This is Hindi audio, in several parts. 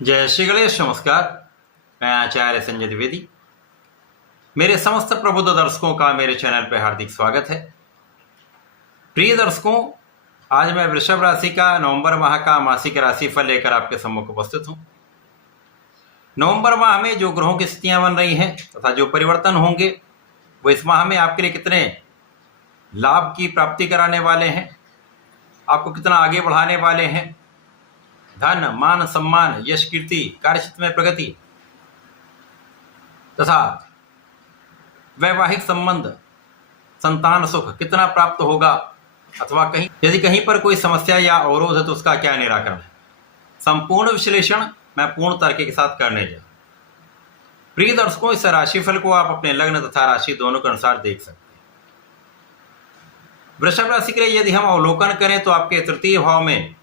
जय श्री गणेश। नमस्कार। मैं आचार्य संजय द्विवेदी। मेरे समस्त प्रबुद्ध दर्शकों का मेरे चैनल पर हार्दिक स्वागत है। प्रिय दर्शकों, आज मैं वृषभ राशि का नवंबर माह का मासिक राशिफल लेकर आपके सम्मुख उपस्थित हूं। नवंबर माह में जो ग्रहों की स्थितियां बन रही हैं तथा जो परिवर्तन होंगे वो इस माह में आपके लिए कितने लाभ की प्राप्ति कराने वाले हैं, आपको कितना आगे बढ़ाने वाले हैं, धन, मान, सम्मान, यश, कीर्ति, कार्यक्षेत्र में प्रगति तथा वैवाहिक संबंध, संतान सुख कितना प्राप्त होगा, अथवा यदि कहीं पर कोई समस्या या अवरोध है तो उसका क्या निराकरण है, संपूर्ण विश्लेषण मैं पूर्ण तर्क के साथ करने जा। प्रिय दर्शकों, इस राशिफल को आप अपने लग्न तथा राशि दोनों के अनुसार देख सकते हैं। वृषभ राशि के लिए यदि हम अवलोकन करें तो आपके तृतीय भाव में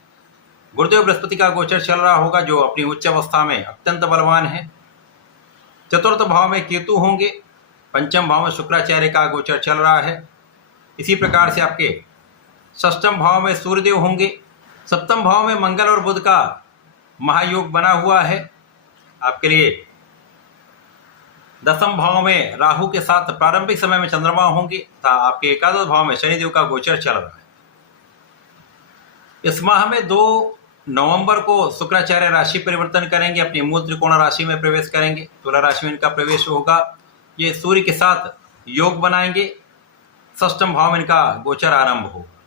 गुरुदेव बृहस्पति का गोचर चल रहा होगा, जो अपनी उच्च अवस्था में अत्यंत बलवान है। चतुर्थ भाव में केतु होंगे। पंचम भाव में शुक्राचार्य का गोचर चल रहा है। इसी प्रकार से आपके षष्ठम भाव में सूर्यदेव होंगे। सप्तम भाव में मंगल और बुध का महायोग बना हुआ है आपके लिए। दसम भाव में राहु के साथ प्रारंभिक समय में चंद्रमा होंगे तथा आपके एकादश भाव में शनिदेव का गोचर चल रहा है। इस माह में 2 नवंबर को शुक्राचार्य राशि परिवर्तन करेंगे, अपनी मूल त्रिकोण राशि में प्रवेश करेंगे। तुला राशि में इनका प्रवेश होगा। ये सूर्य के साथ योग बनाएंगे। षष्ठम भाव में इनका गोचर आरंभ होगा।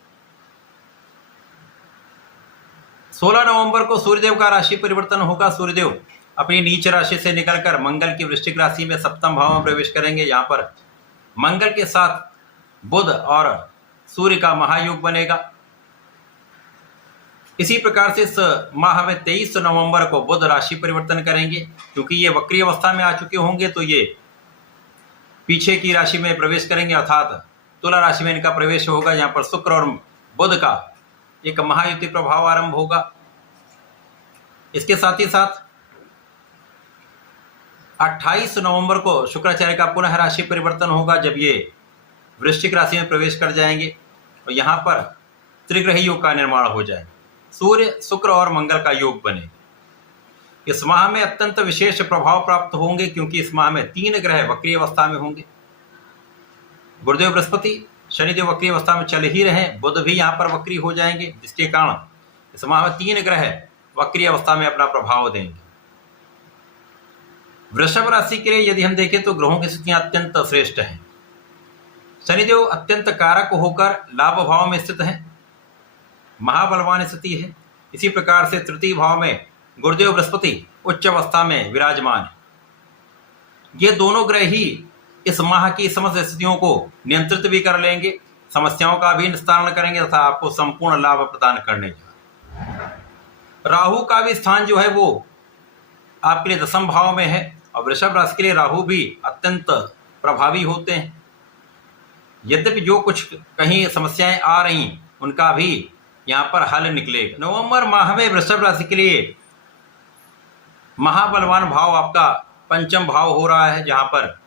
16 नवंबर को सूर्यदेव का राशि परिवर्तन होगा। सूर्यदेव अपनी नीच राशि से निकलकर मंगल की वृश्चिक राशि में सप्तम भाव में प्रवेश करेंगे। यहाँ पर मंगल के साथ बुध और सूर्य का महायोग बनेगा। इसी प्रकार से इस माह में 23 नवंबर को बुध राशि परिवर्तन करेंगे। क्योंकि ये वक्री अवस्था में आ चुके होंगे तो ये पीछे की राशि में प्रवेश करेंगे, अर्थात तुला राशि में इनका प्रवेश होगा। यहाँ पर शुक्र और बुध का एक महायुति प्रभाव आरंभ होगा। इसके साथ ही साथ 28 नवंबर को शुक्राचार्य का पुनः राशि परिवर्तन होगा, जब ये वृश्चिक राशि में प्रवेश कर जाएंगे और यहाँ पर त्रिग्रही योग का निर्माण हो जाएगा। सूर्य, शुक्र और मंगल का योग बने। इस माह में अत्यंत विशेष प्रभाव प्राप्त होंगे, क्योंकि इस माह में 3 ग्रह वक्री अवस्था में होंगे। गुरुदेव बृहस्पति, शनिदेव वक्री अवस्था में चल ही रहे, बुध भी यहाँ पर वक्री हो जाएंगे, जिसके कारण इस माह में 3 ग्रह वक्री अवस्था में अपना प्रभाव देंगे। वृषभ राशि के लिए यदि हम देखें तो ग्रहों की स्थितियां अत्यंत श्रेष्ठ हैं। शनिदेव अत्यंत कारक होकर लाभ भाव में स्थित हैं, महाबलवान स्थिति है। इसी प्रकार से तृतीय भाव में गुरुदेव बृहस्पति उच्च अवस्था में विराजमान है। ये दोनों ग्रह ही इस माह की समस्त स्थितियों को नियंत्रित भी कर लेंगे, समस्याओं का भी निस्तारण करेंगे तथा आपको संपूर्ण लाभ प्रदान करने जा। राहु का भी स्थान जो है वो आपके लिए दसम भाव में है और वृषभ राशि के लिए राहु भी अत्यंत प्रभावी होते हैं। यद्यपि जो कुछ कहीं समस्याएं आ रही उनका भी यहाँ पर हल निकलेगा। नवंबर माह में वृषभ राशि के लिए महाबलवान भाव आपका पंचम भाव हो रहा है, जहां पर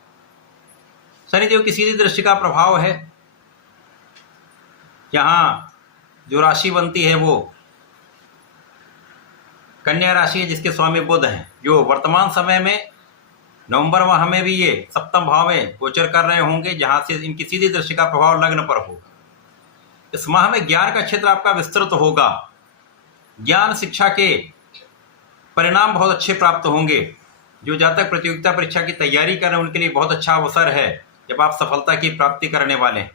शनिदेव की सीधी दृष्टि का प्रभाव है। यहाँ जो राशि बनती है वो कन्या राशि है, जिसके स्वामी बुध हैं, जो वर्तमान समय में नवंबर माह में भी ये सप्तम भाव में गोचर कर रहे होंगे, जहां से इनकी सीधी दृष्टि का प्रभाव लग्न पर होगा। इस माह में ज्ञान का क्षेत्र आपका विस्तृत होगा। ज्ञान शिक्षा के परिणाम बहुत अच्छे प्राप्त होंगे। जो जातक प्रतियोगिता परीक्षा की तैयारी कर रहे हैं उनके लिए बहुत अच्छा अवसर है, जब आप सफलता की प्राप्ति करने वाले हैं।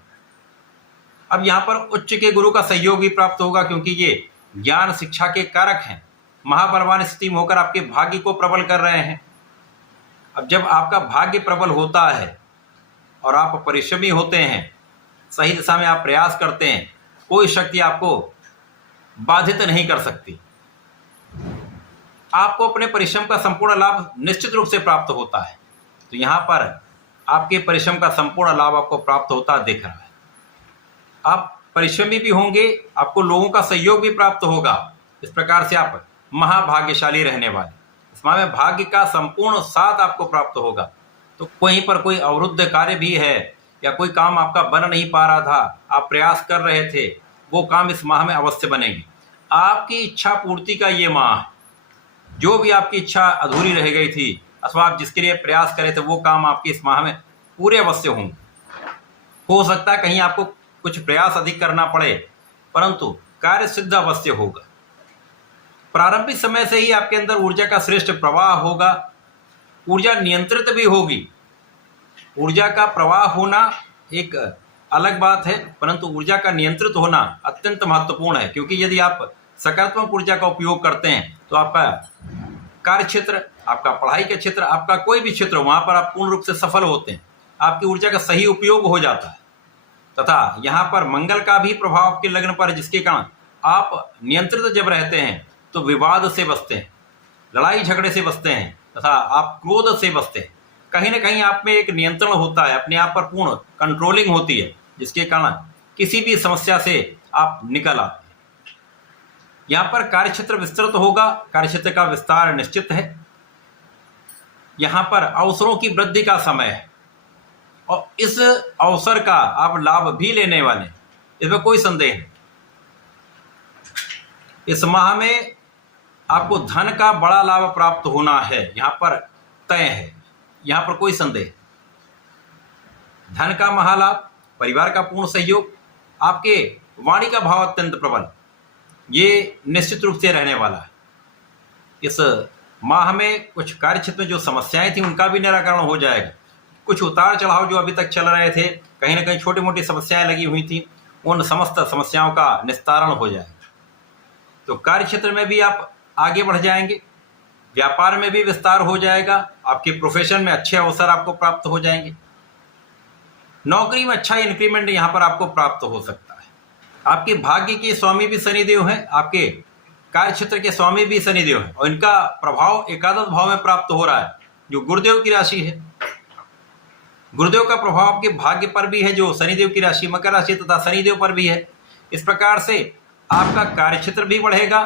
अब यहाँ पर उच्च के गुरु का सहयोग भी प्राप्त होगा, क्योंकि ये ज्ञान शिक्षा के कारक हैं। महाबलवान स्थिति में होकर आपके भाग्य को प्रबल कर रहे हैं। अब जब आपका भाग्य प्रबल होता है और आप परिश्रमी होते हैं, सही दिशा में आप प्रयास करते हैं, कोई शक्ति आपको बाधित नहीं कर सकती। आपको अपने परिश्रम का संपूर्ण लाभ निश्चित रूप से प्राप्त होता है। तो यहाँ पर आपके परिश्रम का संपूर्ण लाभ आपको प्राप्त होता दिख रहा है। आप परिश्रमी भी होंगे, आपको लोगों का सहयोग भी प्राप्त होगा। इस प्रकार से आप महाभाग्यशाली रहने वाले। इस माह में भाग्य का संपूर्ण साथ आपको प्राप्त होगा। तो कहीं पर कोई अवरुद्ध कार्य भी है या कोई काम आपका बन नहीं पा रहा था, आप प्रयास कर रहे थे, वो काम इस माह में अवश्य बनेगी। आपकी इच्छा पूर्ति का ये माह है। जो भी आपकी इच्छा अधूरी रह गई थी अथवा आप जिसके लिए प्रयास करे थे वो काम आपके इस माह में पूरे अवश्य होंगे। हो सकता है कहीं आपको कुछ प्रयास अधिक करना पड़े, परंतु कार्य सिद्ध अवश्य होगा। प्रारंभिक समय से ही आपके अंदर ऊर्जा का श्रेष्ठ प्रवाह होगा, ऊर्जा नियंत्रित भी होगी। ऊर्जा का प्रवाह होना एक अलग बात है, परंतु ऊर्जा का नियंत्रित होना अत्यंत महत्वपूर्ण है, क्योंकि यदि आप सकारात्मक ऊर्जा का उपयोग करते हैं तो आपका कार्य क्षेत्र, आपका पढ़ाई का क्षेत्र, आपका कोई भी क्षेत्र, वहां पर आप पूर्ण रूप से सफल होते हैं। आपकी ऊर्जा का सही उपयोग हो जाता है। तथा यहाँ पर मंगल का भी प्रभाव आपके लग्न पर है, जिसके कारण आप नियंत्रित जब रहते हैं तो विवाद से बचते हैं, लड़ाई झगड़े से बचते हैं तथा आप क्रोध से बचते हैं। कहीं ना कहीं आप में एक नियंत्रण होता है, अपने आप पर पूर्ण कंट्रोलिंग होती है, जिसके कारण किसी भी समस्या से आप निकल आते हैं। यहाँ पर कार्यक्षेत्र विस्तृत होगा, कार्यक्षेत्र का विस्तार निश्चित है। यहाँ पर अवसरों की वृद्धि का समय है और इस अवसर का आप लाभ भी लेने वाले हैं, इसमें कोई संदेह नहीं। इस माह में आपको धन का बड़ा लाभ प्राप्त होना है, यहाँ पर तय है, यहाँ पर कोई संदेह। धन का महालाभ, परिवार का पूर्ण सहयोग, आपके वाणी का भाव अत्यंत प्रबल, ये निश्चित रूप से रहने वाला है। इस माह में कुछ कार्य क्षेत्र में जो समस्याएं थी उनका भी निराकरण हो जाएगा। कुछ उतार चढ़ाव जो अभी तक चल रहे थे, कहीं ना कहीं छोटी मोटी समस्याएं लगी हुई थी, उन समस्त समस्याओं का निस्तारण हो जाएगा। तो कार्य क्षेत्र में भी आप आगे बढ़ जाएंगे, व्यापार में भी विस्तार हो जाएगा, आपके प्रोफेशन में अच्छे अवसर आपको प्राप्त हो जाएंगे, नौकरी में अच्छा इंक्रीमेंट यहाँ पर आपको प्राप्त हो सकता है। आपके भाग्य के स्वामी भी शनिदेव हैं, आपके कार्य क्षेत्र के स्वामी भी शनिदेव हैं और इनका प्रभाव एकादश भाव में प्राप्त हो रहा है, जो गुरुदेव की राशि है। गुरुदेव का प्रभाव आपके भाग्य पर भी है, जो शनिदेव की राशि मकर राशि तथा शनिदेव पर भी है। इस प्रकार से आपका कार्य क्षेत्र भी बढ़ेगा,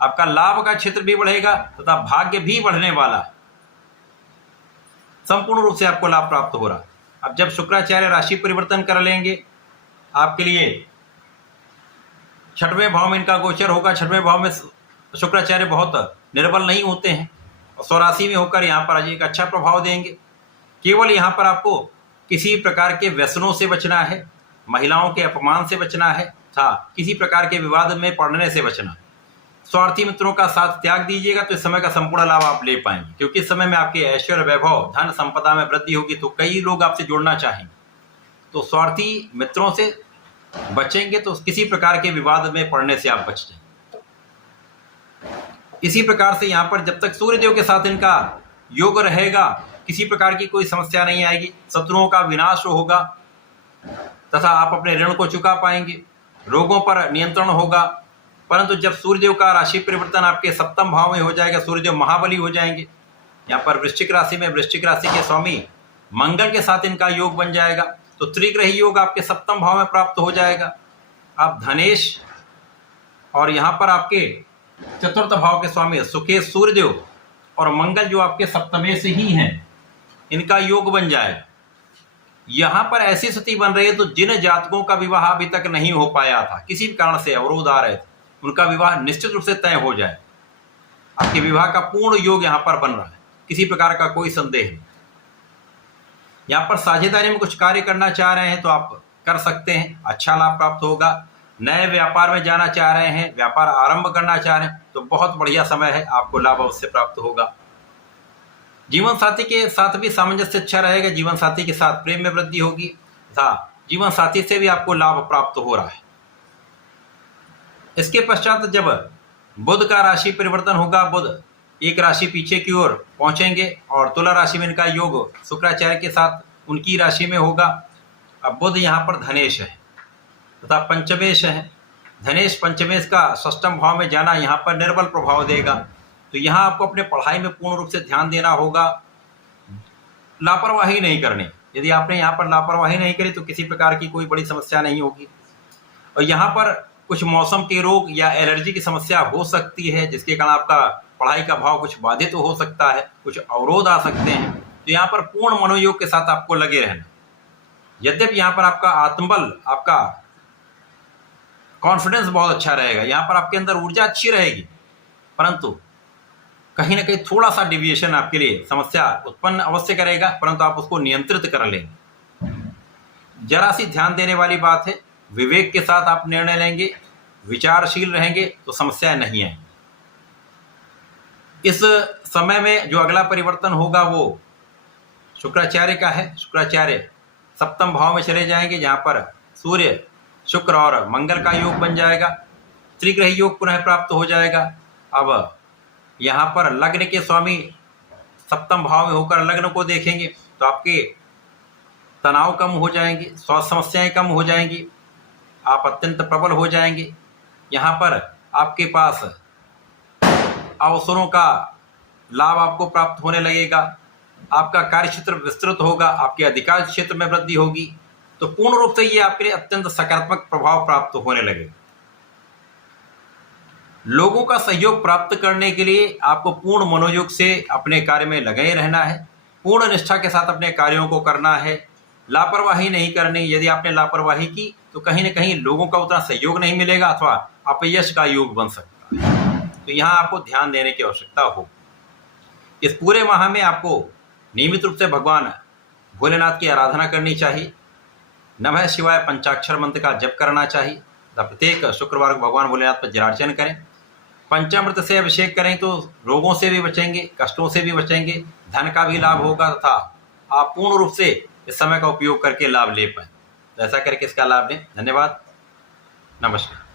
आपका लाभ का क्षेत्र भी बढ़ेगा तथा भाग्य भी बढ़ने वाला है। संपूर्ण रूप से आपको लाभ प्राप्त हो रहा है। अब जब शुक्राचार्य राशि परिवर्तन कर लेंगे, आपके लिए छठवें भाव में इनका गोचर होगा। छठवें भाव में शुक्राचार्य बहुत निर्बल नहीं होते हैं और स्वराशि में होकर यहाँ पर एक अच्छा प्रभाव देंगे। केवल यहाँ पर आपको किसी प्रकार के व्यसनों से बचना है, महिलाओं के अपमान से बचना है तथा किसी प्रकार के विवाद में पड़ने से बचना है। स्वार्थी मित्रों का साथ त्याग दीजिएगा तो इस समय का संपूर्ण लाभ आप ले पाएंगे, क्योंकि इस समय में आपके ऐश्वर्य, वैभव, धन संपदा में वृद्धि होगी। तो कई लोग आपसे जुड़ना चाहेंगे, तो स्वार्थी मित्रों से बचेंगे तो किसी प्रकार के विवाद में पड़ने से आप बच जाएंगे। इसी प्रकार से यहाँ पर जब तक सूर्यदेव के साथ इनका योग रहेगा, किसी प्रकार की कोई समस्या नहीं आएगी, शत्रुओं का विनाश होगा तथा आप अपने ऋण को चुका पाएंगे, रोगों पर नियंत्रण होगा। परंतु जब सूर्यदेव का राशि परिवर्तन आपके सप्तम भाव में हो जाएगा, सूर्यदेव महाबली हो जाएंगे। यहाँ पर वृश्चिक राशि में वृश्चिक राशि के स्वामी मंगल के साथ इनका योग बन जाएगा, तो त्रिग्रही योग आपके सप्तम भाव में प्राप्त हो जाएगा। आप धनेश और यहाँ पर आपके चतुर्थ भाव के स्वामी सुकेश सूर्यदेव और मंगल जो आपके सप्तमेश ही हैं, इनका योग बन जाएगा। यहाँ पर ऐसी स्थिति बन रही है तो जिन जातकों का विवाह अभी तक नहीं हो पाया था, किसी भी कारण से अवरोध आ रहे थे, उनका विवाह निश्चित रूप से तय हो जाए। आपके विवाह का पूर्ण योग यहाँ पर बन रहा है, किसी प्रकार का कोई संदेह नहीं। यहाँ पर साझेदारी में कुछ कार्य करना चाह रहे हैं तो आप कर सकते हैं, अच्छा लाभ प्राप्त होगा। नए व्यापार में जाना चाह रहे हैं, व्यापार आरंभ करना चाह रहे हैं तो बहुत बढ़िया समय है, आपको लाभ अवश्य प्राप्त होगा। जीवन साथी के साथ भी सामंजस्य अच्छा रहेगा, जीवन साथी के साथ प्रेम में वृद्धि होगी तथा जीवन साथी से भी आपको लाभ प्राप्त हो रहा है। इसके पश्चात जब बुध का राशि परिवर्तन होगा, बुध एक राशि पीछे की ओर पहुंचेंगे और तुला राशि में इनका योग शुक्राचार्य के साथ उनकी राशि में होगा। अब बुध यहाँ पर धनेश है तथा पंचमेश है। धनेश पंचमेश का षष्ठम भाव में जाना यहाँ पर निर्बल प्रभाव देगा, तो यहाँ आपको अपने पढ़ाई में पूर्ण रूप से ध्यान देना होगा, लापरवाही नहीं करनी। यदि आपने यहाँ पर लापरवाही नहीं करी तो किसी प्रकार की कोई बड़ी समस्या नहीं होगी। और यहाँ पर कुछ मौसम के रोग या एलर्जी की समस्या हो सकती है, जिसके कारण आपका पढ़ाई का भाव कुछ बाधित हो सकता है, कुछ अवरोध आ सकते हैं। तो यहाँ पर पूर्ण मनोयोग के साथ आपको लगे रहना। यद्यपि यहाँ पर आपका आत्मबल, आपका कॉन्फिडेंस बहुत अच्छा रहेगा, यहाँ पर आपके अंदर ऊर्जा अच्छी रहेगी, परंतु कहीं ना कहीं थोड़ा सा डिविएशन आपके लिए समस्या उत्पन्न अवश्य करेगा, परंतु आप उसको नियंत्रित कर लेंगे। जरा सी ध्यान देने वाली बात है, विवेक के साथ आप निर्णय लेंगे, विचारशील रहेंगे तो समस्या नहीं है। इस समय में जो अगला परिवर्तन होगा वो शुक्राचार्य का है। शुक्राचार्य सप्तम भाव में चले जाएंगे, जहाँ पर सूर्य, शुक्र और मंगल का योग बन जाएगा। त्रिग्रही योग पुनः प्राप्त हो जाएगा। अब यहाँ पर लग्न के स्वामी सप्तम भाव में होकर लग्न को देखेंगे तो आपके तनाव कम हो जाएंगे, स्वास्थ्य समस्याएं कम हो जाएंगी, आप अत्यंत प्रबल हो जाएंगे। यहाँ पर आपके पास अवसरों का लाभ आपको प्राप्त होने लगेगा, आपका कार्य क्षेत्र विस्तृत होगा, आपके अधिकार क्षेत्र में वृद्धि होगी। तो पूर्ण रूप से ये आपके लिए अत्यंत सकारात्मक प्रभाव प्राप्त होने लगेगा। लोगों का सहयोग प्राप्त करने के लिए आपको पूर्ण मनोयोग से अपने कार्य में लगे रहना है, पूर्ण निष्ठा के साथ अपने कार्यों को करना है, लापरवाही नहीं करनी। यदि आपने लापरवाही की तो कहीं ना कहीं लोगों का उतना सहयोग नहीं मिलेगा अथवा अपयश का योग बन सकता है। तो यहाँ आपको ध्यान देने की आवश्यकता हो। इस पूरे माह में आपको नियमित रूप से भगवान भोलेनाथ की आराधना करनी चाहिए। नमः शिवाय पंचाक्षर मंत्र का जप करना चाहिए तथा प्रत्येक शुक्रवार को भगवान भोलेनाथ पर जलार्चन करें। पंचामृत से अभिषेक करें तो रोगों से भी बचेंगे, कष्टों से भी बचेंगे, धन का भी लाभ होगा तथा आप पूर्ण रूप से इस समय का उपयोग करके लाभ ले पाएं। तो ऐसा करके इसका लाभ लें। धन्यवाद, नमस्कार।